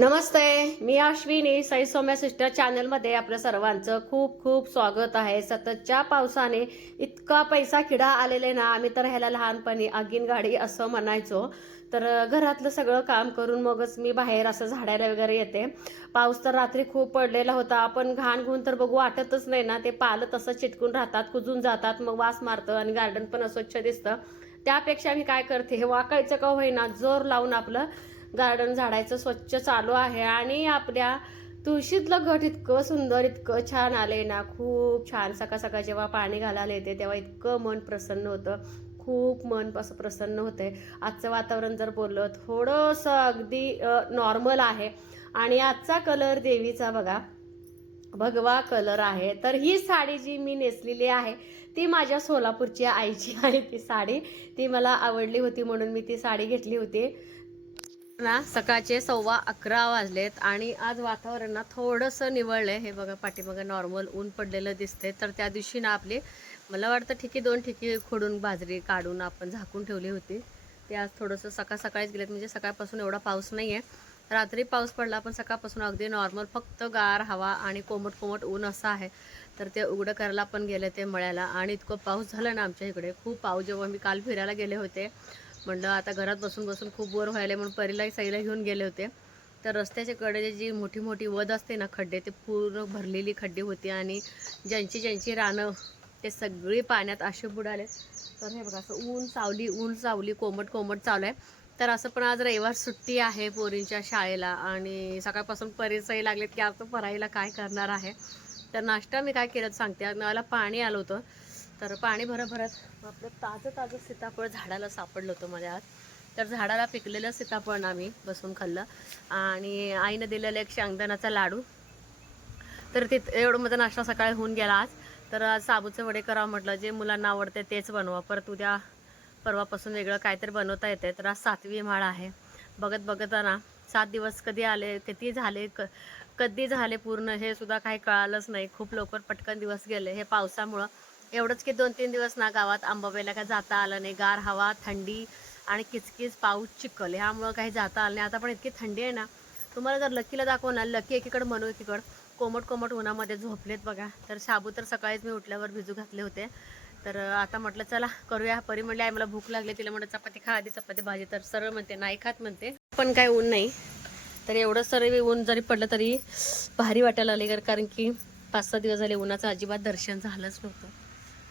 नमस्ते मी अश्विनी. साई सौम्या सिस्टर चॅनलमध्ये आपल्या सर्वांचं खूप खूप स्वागत आहे. सततच्या पावसाने इतका पैसा किडा आलेले ना आम्ही तर ह्याला लहानपणी आगीन गाडी असं म्हणायचो. तर घरातलं सगळं काम करून मगच मी बाहेर असं झाडायला वगैरे येते. पाऊस तर रात्री खूप पडलेला होता. आपण घाण गुण तर बघू वाटतच नाही ना. ते पालं तसं चिटकून राहतात कुजून जातात मग वास मारतं आणि गार्डन पण अस्वच्छ दिसतं. त्यापेक्षा मी काय करते? हे वाकायचं का होईना? जोर लावून आपलं गार्डन झाडायचं स्वच्छ चालू आहे. आणि आपल्या तुळशीतलं घट इतकं सुंदर इतकं छान आलंय ना. खूप छान. सकाळ सकाळ जेव्हा पाणी घालायला येते तेव्हा इतकं मन प्रसन्न होतं. खूप मन असं प्रसन्न होते आजचं वातावरण जर बोललं थोडंसं अगदी नॉर्मल आहे. आणि आजचा कलर देवीचा बघा. भगवा कलर आहे. तर ही साडी जी मी नेसलेली आहे ती माझ्या सोलापूरची आईची आहे ती साडी. ती मला आवडली होती म्हणून मी ती साडी घेतली होती. ना सकाळचे सव्वा अकरा वाजलेत आणि आज वातावरण ना थोडंसं आहे हे बघा पाठीमागं नॉर्मल ऊन पडलेलं दिसतंय. तर त्या दिवशी ना आपली मला वाटतं ठिकी दोन ठिकी खोडून बाजरी काढून आपण झाकून ठेवली होती. ते आज थोडंसं सकाळ सकाळीच गेलेत म्हणजे सकाळपासून एवढा पाऊस नाही आहे रात्री पाऊस पडला पण सकाळपासून अगदी नॉर्मल फक्त गार हवा आणि कोमट कोमट ऊन असं आहे. तर ते उघडं करायला पण गेले ते मळ्याला. आणि इतकं पाऊस झाला ना आमच्या इकडे खूप पाऊस. जेव्हा मी काल फिरायला गेले होते म्हणलं आता घरात बसून बसून खूप बोर व्हायला म्हणून परीलाही साईला घेऊन गेले होते. तर रस्त्याच्या कडे जी मोठी मोठी वद असते ना खड्डे ते पूर्ण भरलेली खड्डे होती आणि ज्यांची ज्यांची रानं ते सगळी पाण्यात असे बुडाले. तर हे बघा असं ऊन सावली ऊन सावली कोमट कोमट चालू आहे तर असं पण आज रविवार सुट्टी आहे पोरींच्या शाळेला आणि सकाळपासून परीचाही लागलेत की आता पराईला काय करणार आहे? तर नाश्ता मी काय केलं सांगते. मला पाणी आलं होतं. तर पाणी भरत भरत आपलं ताजं ताजं सीताफळ झाडाला सापडलं होतं माझ्या आज तर झाडाला पिकलेलं सीताफळ आम्ही बसून खाल्लं. आणि आईनं दिलेलं एक शेंगदाण्याचा लाडू. तर ते एवढं माझा नाश्ता सकाळी होऊन गेला आज. तर आज साबूचे वडे करावं म्हटलं. जे मुलांना आवडते तेच बनवा. परत उद्या परवापासून वेगळं काहीतरी बनवता येते तर आज सातवी माळ आहे. बघत बघत ना सात दिवस कधी आले किती झाले क कधी झाले पूर्ण हे सुद्धा काही कळालंच नाही. खूप लवकर पटकन दिवस गेले. हे पावसामुळं एवढंच की दोन तीन दिवस ना गावात आंबाबाईला काय जाता आलं नाही. गार हवा थंडी आणि किचकिच पाऊस चिखल. ह्यामुळं काही जाता आलं नाही. आता पण इतकी थंडी आहे ना. तुम्हाला जर लकीला दाखवणार लकी एकीकडं म्हणू एकीकडं कोमट कोमट उन्हामध्ये झोपलेत बघा. तर शाबू तर सकाळीच मी उठल्यावर भिजू घातले होते. तर आता म्हटलं चला करूया. परी म्हणले आहे मला भूक लागली. तिला म्हणलं चपाती खा आधी चपाती भाजी. तर सरळ म्हणते नाही खात म्हणते. पण काय ऊन नाही. तर एवढं सरळ ऊन जरी पडलं तरी भारी वाटायला लागले कारण की पाच सहा दिवस झाले उन्हाचं अजिबात दर्शन झालंच नव्हतं.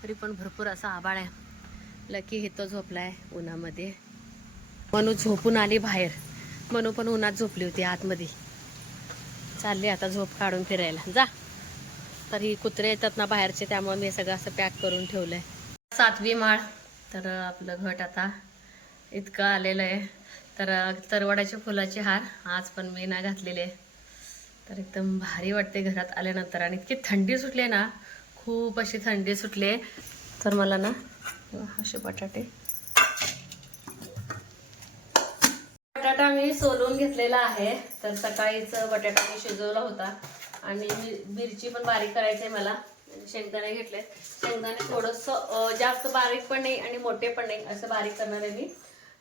तरी पण भरपूर असा आबाळ आहे. लकी हिथं झोपलाय उन्हामध्ये. मनू झोपून आली बाहेर. मनू पण उन्हात झोपली होती आतमध्ये. चालली आता झोप काढून फिरायला. जा. तर ही कुत्रे येतात ना बाहेरचे त्यामुळे मी सगळं असं पॅक करून ठेवलंय. सातवी माळ. तर आपलं घट आता इतकं आलेलं आहे. तर तरवडाच्या फुलाचे हार आज पण मी ना घातलेले तर एकदम भारी वाटते घरात आल्यानंतर. आणि इतकी थंडी सुटली ना खूप अशी थंडी सुटली. तर मला ना असे बटाटे. बटाटा मी सोलून घेतलेला आहे. तर सकाळीच बटाटा मी शिजवला होता. आणि मिरची पण बारीक करायची आहे मला शेंगदाणे घेतले शेंगदाणे थोडंसं जास्त बारीक पण नाही आणि मोठे पण नाही. असं बारीक करणार आहे मी.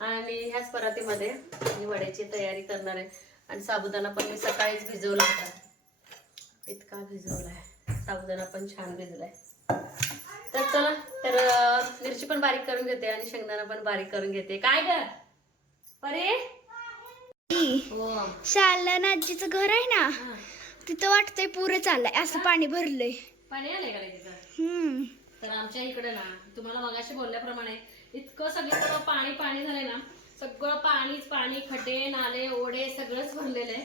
आणि ह्याच परातीमध्ये मी वड्याची तयारी करणार आहे. आणि साबुदाणा पण मी सकाळीच भिजवला होता. इतका भिजवला आहे. साबुदाणा पण छान भिजलाय. तर चला तर मिरची पण बारीक करून घेते आणि शेंगदाणा पण बारीक करून घेते. काय ग? परे? हो. शालन आजीचं घर आहे ना. तिथं वाटतंय पुरं चाललंय. असं पाणी भरलंय. पाणी आलंय का तिथं हम्म. तर आमच्या इकडे ना तुम्हाला मगाशी बोलल्याप्रमाणे इतकं सगळीकडं पाणी पाणी झालंय ना सगळं पाणीच पाणी खड्डे नाले ओढे सगळंच भरलेलं आहे.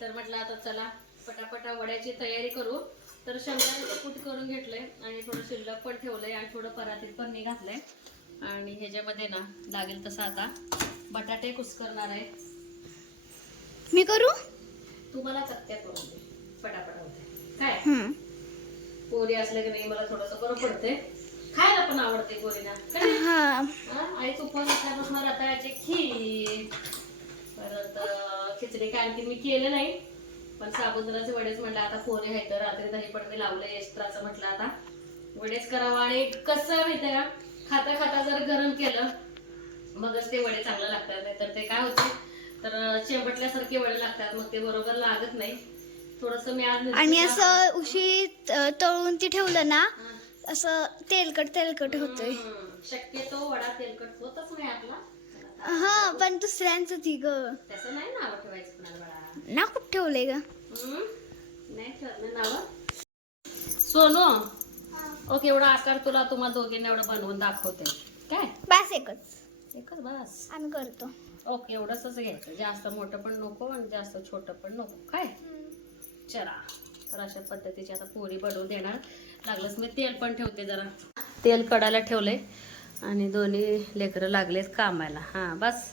तर म्हटलं आता चला पटापटा वड्याची तयारी करू. तर शेंगदाण्याचं कूट करून घेतलंय आणि थोडं शिल्लक पण ठेवलंय आणि थोडं परातीत पण मी घातलंय. आणि ह्याच्यामध्ये ना लागेल तसं आता बटाटे कुस्करणार आहे. मी करू? तुम्हाला चकत्या करून दे. पटापटा होते. काय? पोरी असल्या की नाही मला थोडस बरं पडते खायला पण आवडते पोरीना. हा, आईच उपवास असल्यापासून रताळ्याची खीर परत खिचडी काय आणखी मी केलं नाही. पण साबुदाण्याचे वडेच म्हटलं आता पोरे आहेत तर रात्री दही पण मी लावलंय एक्स्ट्राचं म्हटलं आता. वडेच करावं आणि कसं माहितीये का? खाता खाता जर गरम केलं मगच ते वडे चांगलं लागतात नाही तर ते काय होते तर चेंबटल्यासारखे वडे लागतात मग ते बरोबर लागत नाही. थोडस मी आज आणि असं उशी तळून ती ठेवलं ना. असं तेलकट तेलकट होतंय. शक्यतो वडा तेलकट होतच नाही आपला. हा पण दुसऱ्यांचं ती ग. त्याचं नाही नाव ठेवायचं ना कुठं ठेवलंय ग? नाही ठेवलं नाव सोनू ओके एवढा आकार तुला तुम्हा दोघींना एवढं बनवून दाखवते. काय? बस एकच. एकच बस. आम्ही करतो. ओके एवढंच घ्यायचं. जास्त मोठं पण नको आणि जास्त छोटं पण नको. काय? चला. तर अशा पद्धतीची आता पोरी बनवून देणार. लागलंच मी तेल पण ठेवते जरा. तेल कडायला ठेवले आणि दोन्ही लेकरं लागलेत कामाला हां बस.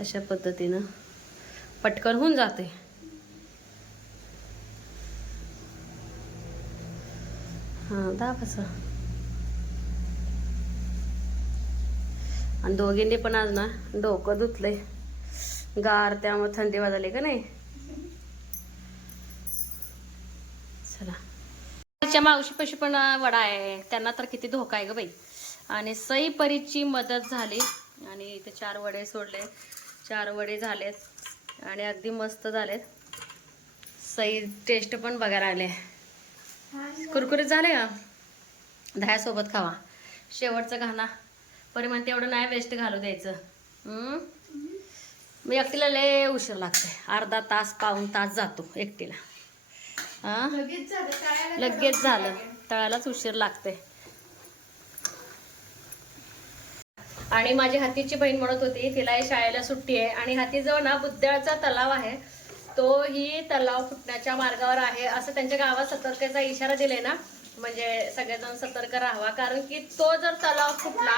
अशा पद्धतीनं. पटकन होऊन जाते. हां दाब आणि दोघींनी पण आज ना डोकं धुतलंय गार त्यामुळे थंडी वाजली का नाही? चला. तिच्या मावशीपाशी पण वडा आहे. त्यांना तर किती धोका आहे ग बाई. आणि सई परीची मदत झाली. आणि इथे चार वडे सोडले. चार वडे झालेत. आणि अगदी मस्त झालेत. सई टेस्ट पण बघायला आले. कुरकुरीत झाले का? दह्यासोबत खावा. शेवटचं घाना परी म्हणते एवढं नाही वेस्ट घालू द्यायचं? मी एकटीला लय उशीर लागते. अर्धा तास पाऊण तास जातो एकटीला. हा? लगेच झालं तळालाच उशीर लागते. आणि माझी हातीची बहीण म्हणत होती तिला शाळेला सुट्टी आहे. आणि हातीजवळ ना बुद्ध्याचा तलाव आहे. तो ही तलाव फुटण्याच्या मार्गावर आहे. असं त्यांच्या गावात सतर्कतेचा इशारा दिलाय ना म्हणजे सगळेजण सतर्क राहावा. कारण की तो जर तलाव फुटला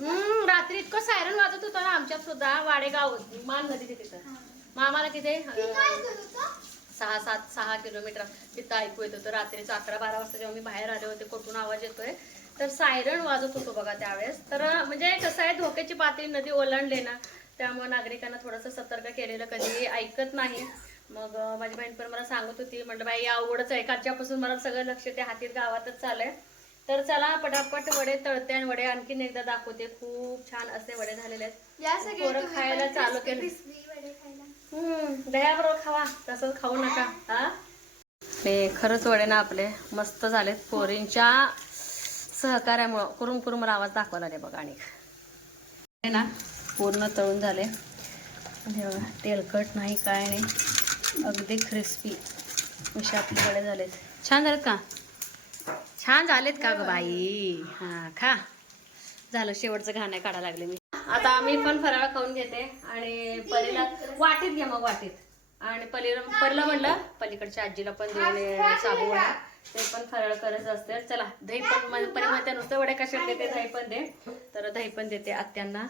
हम्म, रात्री इतकं सायरन वाजत होतं ना आमच्यात सुद्धा वाडेगाव मान नदी तिथे. मग आम्हाला तिथे सहा सात सहा किलोमीटर तिथं ऐकू येत होतं. रात्रीचं अकरा बारा वाजता जेव्हा मी बाहेर आले होते कुठून आवाज येतोय तर सायरन वाजत होतो बघा त्यावेळेस. तर म्हणजे कसं आहे धोक्याची पातळी नदी ओलांडली ना त्यामुळे नागरिकांना थोडंसं सतर्क केलेलं कधी ऐकत नाही. मग माझी बहीण पण मला सांगत होती म्हटलं बाई अवघडच आहे कालच्यापासून मला सगळं लक्ष ते हातीत गावातच चाललंय. तर चला पटापट वडे तळते आणि वडे आणखीन एकदा दाखवते. खूप छान असे वडे झालेले आहेत. खायला चालू केले. हम्म दह्याबरोबर खावा. तसंच खाऊ नका. हा? हे खरंच वडे ना आपले मस्त झालेत. पोरींच्या सहकार्यामुळं कुरुम कुरुम आवाज दाखवायला लागले बघा आणि. ना पूर्ण तळून झाले. बघा तेलकट नाही काय नाही. अगदी क्रिस्पी असे आपले वडे झालेत. छान झालेत का? छान झालेत का ग बाई? हा खा. झालं शेवटचं घाणं काढायला लागले मी. आता आम्ही पण फराळ खाऊन घेते आणि परीला वाटीत घ्या मग वाटीत. आणि पलीला परीला म्हणलं पलीकडच्या आजीला पण देऊन साबू वडा. ते पण फराळ करत असते. चला दही पण म्हण- परी म्हणते नुसतं वडे कशात देते? दही पण दे. तर दही पण देते आत्यांना.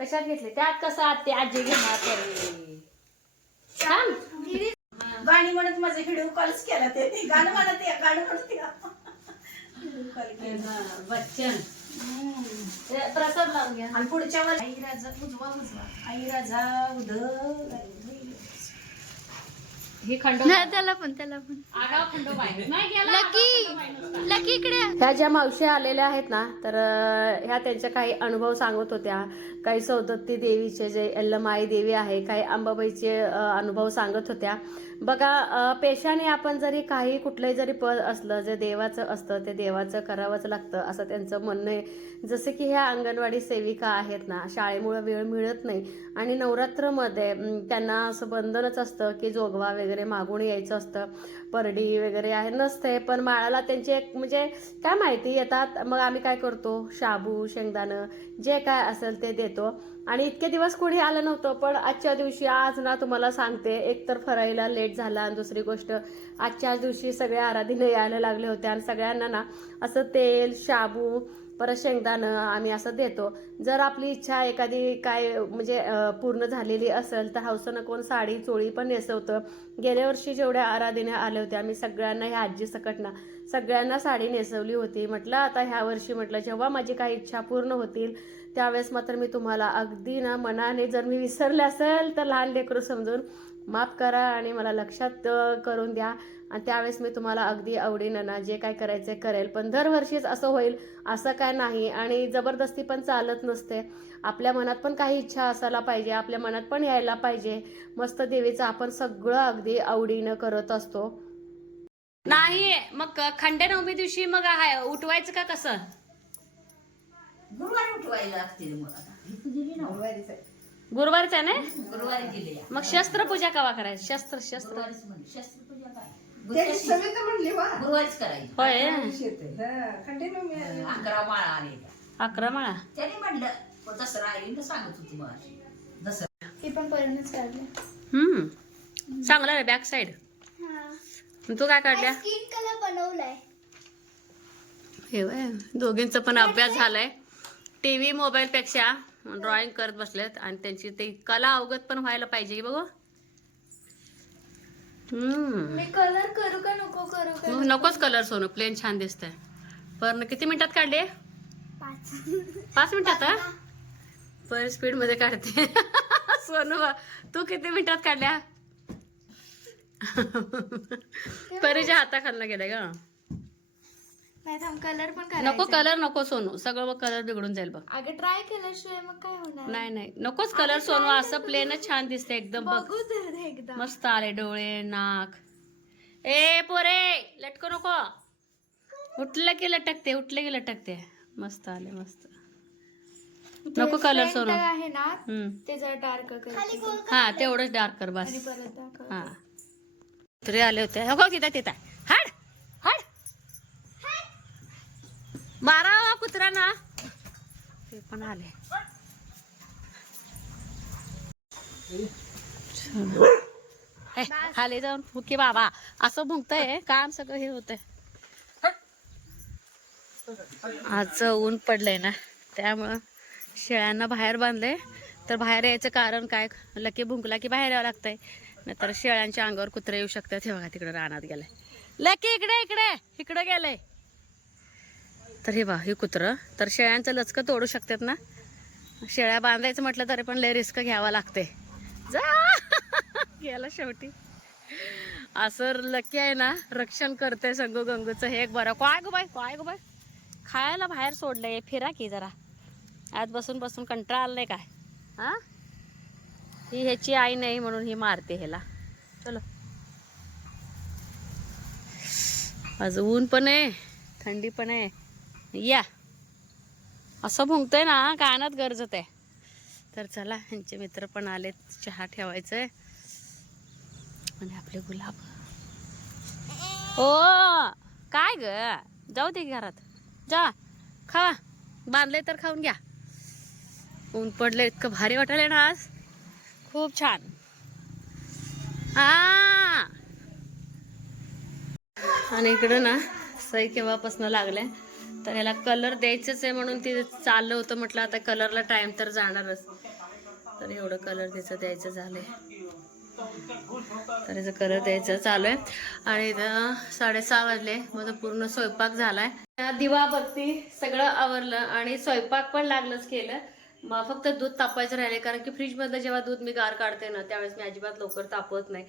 कशात घेतले? त्यात कसं आत्ते आजी घेणार? गाणी म्हणत माझे व्हिडिओ कॉल्स केला ते. गाणं म्हणत या गाणं म्हणत केला. बच्चन प्रसाद लावून घ्या. आणि पुढच्या वर आई राजा उजवा उजवा. आई राजा उद ही खंड त्याला पण त्याला पण. आगाव खंडोबा आहे. नाही गेला लकी आगाव खंडोबा आहे नुसता. लकी इकडे. ह्या ज्या मावशी आलेल्या आहेत ना तर अं, ह्या त्यांच्या काही अनुभव सांगत होत्या. काही सौदत्ती देवीचे जे यल्लमाई देवी आहे काही अंबाबाईचे अं, अनुभव सांगत होत्या. बघा पेशाने आपण जरी काही कुठलंही जरी पद असलं जे देवाचं असतं ते देवाचं करावंच लागतं असं त्यांचं म्हणणं आहे. जसं की ह्या अंगणवाडी सेविका आहेत ना शाळेमुळे वेळ मिळत नाही आणि नवरात्रमध्ये त्यांना असं बंधनच असतं की जोगवा वगैरे मागून यायचं असतं. परडी वगैरे आहे नसते. पण माळाला त्यांचे एक म्हणजे काय माहिती येतात मग आम्ही काय करतो? शाबू शेंगदाणं जे काय असेल ते देतो. आणि इतके दिवस कोणी आलं नव्हतं पण आजच्या दिवशी आज ना तुम्हाला सांगते एक तर फरायला लेट झाला आणि दुसरी गोष्ट आजच्याच दिवशी सगळ्या आराधीने यायला लागले होते आणि सगळ्यांना ना असं तेल शाबू परत शेंगदाणं आम्ही असं देतो. जर आपली इच्छा एखादी काय म्हणजे पूर्ण झालेली असेल तर हौसनं कोण साडी चोळी पण नेसवतं. गेल्या वर्षी जेवढ्या आराधीने आल्या होत्या आम्ही सगळ्यांना ह्या आजी सकट ना सगळ्यांना साडी नेसवली होती. म्हटलं आता ह्या वर्षी म्हटलं जेव्हा माझी काही इच्छा पूर्ण होतील त्यावेळेस मात्र मी तुम्हाला अगदी ना मनाने जर मी विसरले असेल तर लहान लेकरू समजून माफ करा आणि मला लक्षात करून द्या. आणि त्यावेळेस मी तुम्हाला अगदी आवडीनं ना जे काय करायचं करेल. पण दरवर्षीच असं होईल असं काय नाही. आणि जबरदस्ती पण चालत नसते. आपल्या मनात पण काही इच्छा असायला पाहिजे आपल्या मनात पण यायला पाहिजे. मस्त देवीचं आपण सगळं अगदी आवडीनं करत असतो. नाही मग खंडेनवमी दिवशी मग हाय उठवायचं का कसं? गुरुवारी उठवायला लागते मग आता. इथं दिली ना गुरुवारच आहे ना? गुरुवारी दिली या. मग शस्त्रपूजा कवा करायची? शस्त्र शस्त्र. गुरुवारीच म्हणली शस्त्रपूजा काय? त्याची गुरुवारीच सवय तर म्हणली वा. गुरुवारीच करायची. होय. शेत हा. अकरा माळा आले अकरा माळा. त्याने म्हणलं "पण दसरा आली ना सांगत होती मग दसरा. ते पण करूनच काढलं. हम्म. चांगलं आहे बॅक साइड हा. तू काय काढल्या? स्किन कलर बनवलाय. हे वय दोघींचा पण अभ्यास झालाय. टीव्ही मोबाईल पेक्षा ड्रॉइंग करत बसलेत आणि त्यांची ते कला अवगत पण व्हायला पाहिजे बघ. हम्म. मी कलर करू का नको करू का मग नकोच कलर सोनू. प्लेन छान दिसतंय. पण किती मिनिटात काढले? पाच. मिनिटात हा? पर स्पीडमध्ये काढते. सोनू बा, तू किती मिनिटात काढल्या? परीच्या हाताखालनं गेल्या ग. नाही थांब कलर पण नको कलर नको सोनू सगळं कलर बिघडून जाईल बघ. अगं ट्राय केल्याशिवाय मग काय होणार? नाही नाही नकोच कलर सोनू असं प्लेनच छान दिसते एकदम बघ. बघू तर दे एकदा. मस्त आले डोळे नाक. ए पोरे लटको नको. उठलं की लटकते उठले की लटकते. मस्त आले मस्त. नको कलर सोनू. आहे ना हम्म. ते जरा डार्क कर. हा तेवढंच डार्क कर बस. आणि परत दाखव. हा. कुत्रे आले होते. हो का तिथं तिथं. मारा कुत्रा ना. ते पण आले. खाली जाऊन फुके बाबा. असं भुंकतय काम सगळं हे होतंय. आज ऊन पडलंय ना त्यामुळं शेळ्यांना बाहेर बांधलंय. तर बाहेर यायचं कारण काय? लकी भुंकला की बाहेर यावं लागतंय. नाहीतर शेळ्यांच्या अंगावर कुत्रे येऊ शकतात. हे बघा तिकडे रानात गेलाय. लकी इकडे इकडे इकडे गेलंय. तर हे बा हे कुत्रं. तर शेळ्यांचं लचकं तोडू शकतात ना? शेळ्या बांधायचं म्हटलं तरी पण लय रिस्क घ्यावं लागते. जा! गेला शेवटी. असं लकी आहे ना रक्षण करते संगू गंगूचं. हे एक बरं. काय गो बाय काय गो बाय खायला बाहेर सोडलंय. फिरा की जरा. आज बसून बसून कंटाळा आलाय काय? हा? ही ह्याची आई नाही म्हणून ही मारते ह्याला. चलो. आज ऊन पण आहे थंडी पण आहे. या. असं भुंकतंय ना कानात गरजत आहे तर चला ह्यांचे मित्र पण आलेत चहा ठेवायचंय. आणि आपले गुलाब. हो काय ग? जाऊ दे घरात. जा खावा. बांधले तर खाऊन घ्या. ऊन पडलं इतकं भारी वाटले ना आज. खूप छान. आणि इकडं ना सई केव्हापासून लागले तर ह्याला कलर द्यायचंच आहे म्हणून ते चाललं होतं. म्हटलं आता कलरला टाईम तर जाणारच. तर एवढं कलर तिचं द्यायचं झालंय. तर याचं कलर द्यायचं चालू आहे. आणि इथं साडेसहा वाजले. माझा पूर्ण स्वयंपाक झालाय. त्या दिवा बत्ती सगळं आवरलं आणि स्वयंपाक पण लागलंच केलं. मग फक्त दूध तापायचं राहिले कारण की फ्रीजमधलं जेव्हा दूध मी गार काढते ना त्यावेळेस मी अजिबात लवकर तापवत नाही.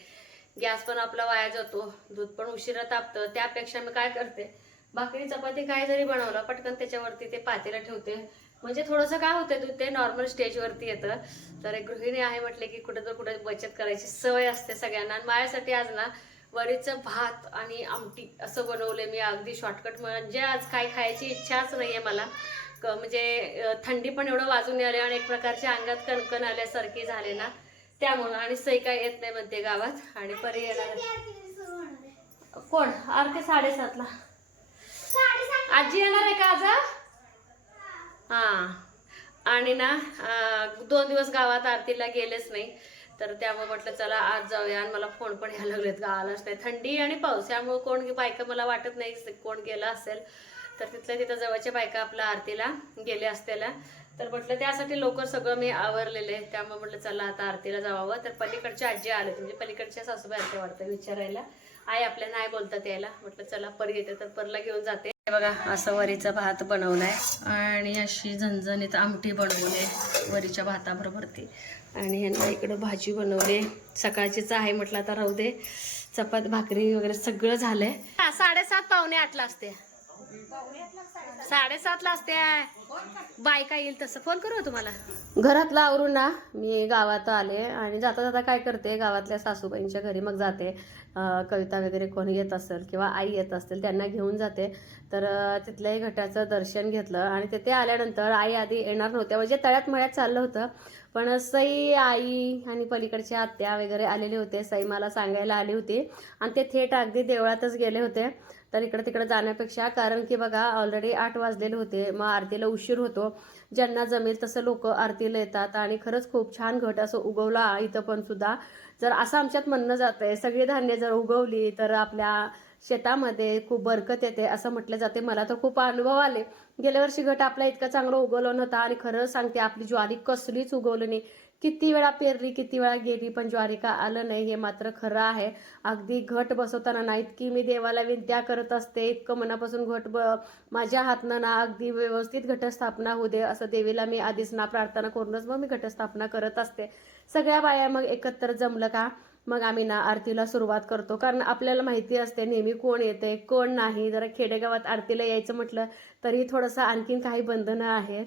गॅस पण आपला वाया जातो. दूध पण उशिरा तापतं. त्यापेक्षा मी काय करते? भाकरी चपाती काय जरी बनवलं पटकन त्याच्यावरती ते पातेला ठेवते. म्हणजे थोडंसं काय होतं दूध ते नॉर्मल स्टेजवरती येतं. तर एक गृहिणी आहे म्हटले की कुठं तर कुठं बचत करायची सवय असते सगळ्यांना. आणि माझ्यासाठी आज ना वरीचं भात आणि आमटी असं बनवलंय मी अगदी शॉर्टकट म्हणजे आज काय खायची इच्छाच नाहीये मला. क- म्हणजे थंडी पण एवढं वाजून आले आणि एक प्रकारच्या अंगात कणकण आल्यासारखी झाले ना त्यामुळं. आणि सई काय येत नाही म्हणते गावात. आणि परी येणार. आहे. कोण? आरती साडेसातला. आजी येणार आहे का आज? हा. आणि ना दोन दिवस गावात आरतीला गेलेच नाही. तर त्यामुळे म्हटलं चला आज जाऊया. आणि मला फोन पण यायला लागलेत गावालाच नाही थंडी आणि पाऊस. यामुळे कोण बायका मला वाटत नाही कोण गेलं असेल. तर तिथल्या तिथं जवळच्या बायका आपल्या आरतीला गेले असतेल्या तर म्हटलं त्यासाठी लवकर सगळं मी आवरलेले त्यामुळे म्हटलं चला आता आरतीला जावावं तर पलीकडच्या आजी आले म्हणजे पलीकडच्या सासूबाई आरती वाटतं विचारायला. आई आपल्या नाही बोलतात यायला. म्हटलं चला पर येते तर परला घेऊन जाते. बघा असं वरीचा भात बनवलाय. आणि अशी झणझणीत आमटी बनवली वरीच्या भाताबरोबर ती. आणि ह्यांना इकडं भाजी बनवली सकाळचीच आहे म्हटलं आता राहू दे. चपात भाकरी वगैरे सगळं झालंय. साडेसात पावणे आठला असते. साडेसातला असते बायका येईल तसं. फोन करू तुम्हाला? घरातलं आवरून ना मी गावात आले आणि जाता जाता काय करते गावातल्या सासूबाईंच्या घरी मग जाते. कविता वगैरे कोणी येत असेल किंवा आई येत असतील त्यांना घेऊन जाते. तर तिथल्याही घटाचं दर्शन घेतलं आणि तिथे आल्यानंतर आई आधी येणार नव्हत्या. म्हणजे तळ्यात मळ्यात चाललं होतं. पण सई आई आणि पलीकडच्या आत्या वगैरे आलेले होते. सई मला सांगायला आली होती. आणि ते थेट अगदी देवळातच गेले होते. तर इकडे तिकडे जाण्यापेक्षा कारण की बघा ऑलरेडी आठ वाजलेले होते. मग आरतीला उशीर होतो. ज्यांना जमेल तसं लोक आरतीला येतात. आणि खरंच खूप छान घट असं उगवला इथं पण सुद्धा. जर असं आमच्यात म्हणणं जातंय सगळी धान्य जर उगवली तर आपल्या शेतामध्ये खूप बरकत येते असं म्हटलं जाते. मला तर खूप अनुभव आले. गेल्या वर्षी घट आपला इतका चांगला उगवला नव्हता. आणि खरं सांगते आपली ज्वारी कसलीच उगवली नाही. किती वेळा पेरली किती वेळा गेली पण ज्वारी का आलं नाही हे मात्र खरं आहे. अगदी घट बसवताना ना इतकी मी देवाला विनत्या करत असते इतकं मनापासून घट ब माझ्या हातनं ना अगदी व्यवस्थित घटस्थापना होऊ दे असं देवीला मी आधीच ना प्रार्थना करूनच मग मी घटस्थापना करत असते. सगळ्या बाया मग एकत्र जमलं का? मग आम्ही ना आरतीला सुरुवात करतो. कारण आपल्याला माहिती असते नेहमी कोण येते कोण नाही. जरा खेडेगावात आरतीला यायचं म्हटलं तरी थोडंसं आणखीन काही बंधनं आहेत.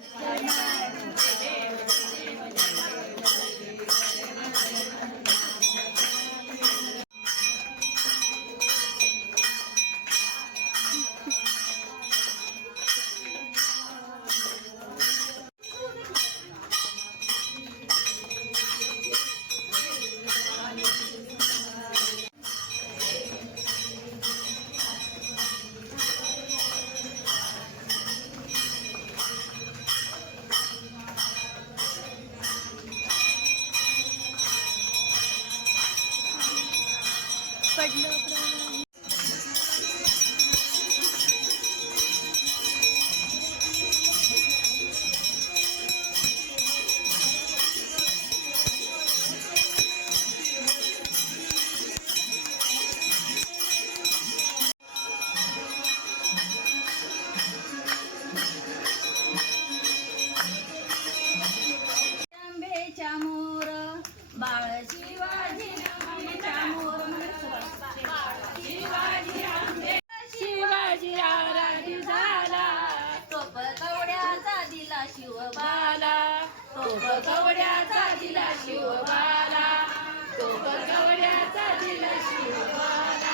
टोप कवड्याचा दिला शिवबाला. टोप कवड्याचा दिला शिवबाला.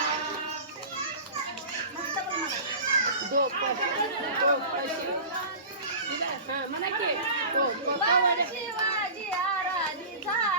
शिवाजी आराधी झाला.